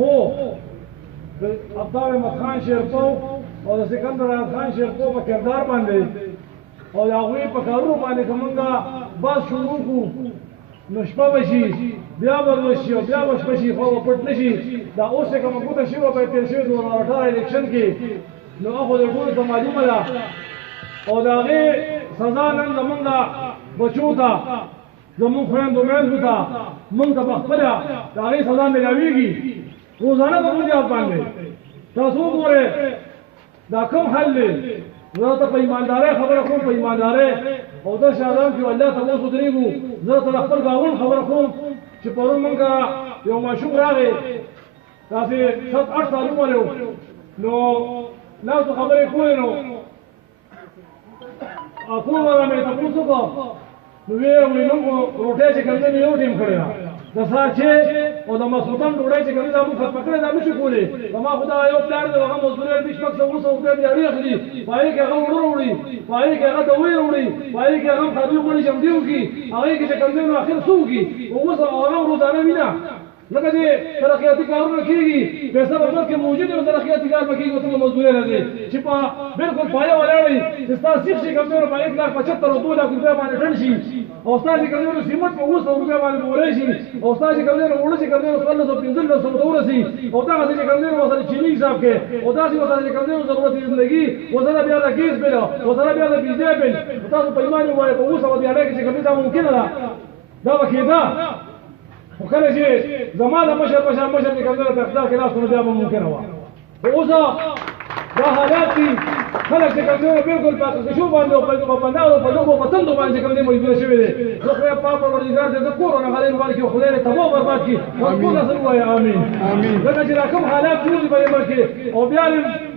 خو عبدالله احمد خان شیرپو او د سکندر خان شیرپو په کردار باندې او د هغوی په کارونو باندې که مونږ بحث شروع کړو نو شپه به شي بیا به وشي او بیا به شپه شي خو به پټ نه شي دا اوس چې کومه ګوته شوې په تېر شوي 2018 الیکشن کې نو هغه د ټولو ته معلومه ده او د هغې سزا نن زمونږ بچو ته زمونږ خویندو میندو ته مونږ ته پخپله د هغې سزا میلاویږي روزانه به مونږ یاد باندې تاسو وګورئ دا کوم حل دی زه ته په ایماندارۍ خبره کوم په ایماندارۍ او دا شهادت چې الله ته اوس ودرېږو زه ته د خپل ګاونډ خبره کوم چې پرون مونږ یو ماشوم راغی داسې 7-8 سالونه لرو نو ناسو خبرې کولې نو اکول والا مې تپوس وکړو نو ویې نو روټۍ چې کوم دی یو ټیم کړې ده د سهار 6 او د ماسخوتن ډوډۍ چې کوم دی دا مونږ ختمه کړې دا نشو کولی زما خو دا یو پلار دی هغه مزدوري 200 روپۍ دیاري اخلي په هغې کې هغه اوړه وړي په هغې کې هغه دوی وړي په هغې کې هغه خادي غوړي جمدي وکړي هغې کې چې کوم دی نو اخر څه وکړي اوس هغه روزانه وینه لکه دې ترقیاتي کارونه کېږي پیسه په ملک کې موجود وي نو ترقیاتي کار به کېږي ته مزدوري راځي چې په بلکل پایه ولاړ وي چې ستا سیخ چې کوم دی نو په 1,75,000 او 2 لک روپۍ باندې ټن شي او ستا چې کوم دی نو سیمنټ په 900 روپۍ باندې بولی شي او ستا چې کوم دی نو اوړه چې کوم دی نو 1400-1500 ته ورسي او دغسې چې کوم دی نو ورسره چیني حساب کې او داسې ورسره چې کوم دی نو ضرورت زندګي ورسره بیا د ګیس بل ورسره بیا د بجلی بل تاسو په ایمان ووایئ په 900 دیارۍ کې چې کوم دی دا ممکنه ده دا به کېده خو کله چې زما د مشر چې کوم دی په اقتدار کې ناست نو بیا به ممکنه وه خو اوس دا حالات دي خلک چې کوم دی نو بلکل په کشو باندې او په بندارو په ډوبو په تندو باندې چې کوم دی مجبوره شوي دی زه خدای پاک پروردګار دې زه کور او نغلۍ مبارک کړي خدای دې تباه برباد کړي ټول نسل ووایه امین ځکه چې دا کوم حالات جوړ دي په دې ملک کې او بیا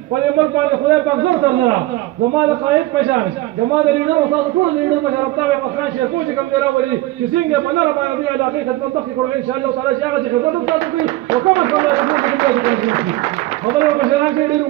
په دې ملک باندې خدای پاک زر تر نه زما د قائد په شان زما د لیډر او تاسو ټول لیډر مشر عبدالله احمد خان شیرپو چې کوم دی راولي چې څنګه په نره باندې دې علاقې خدمت مخکې کړو ان شاء الله تعالی چې هغه چې خدمت تاسو کوي او کومه خبره خبره مشران چې ډېر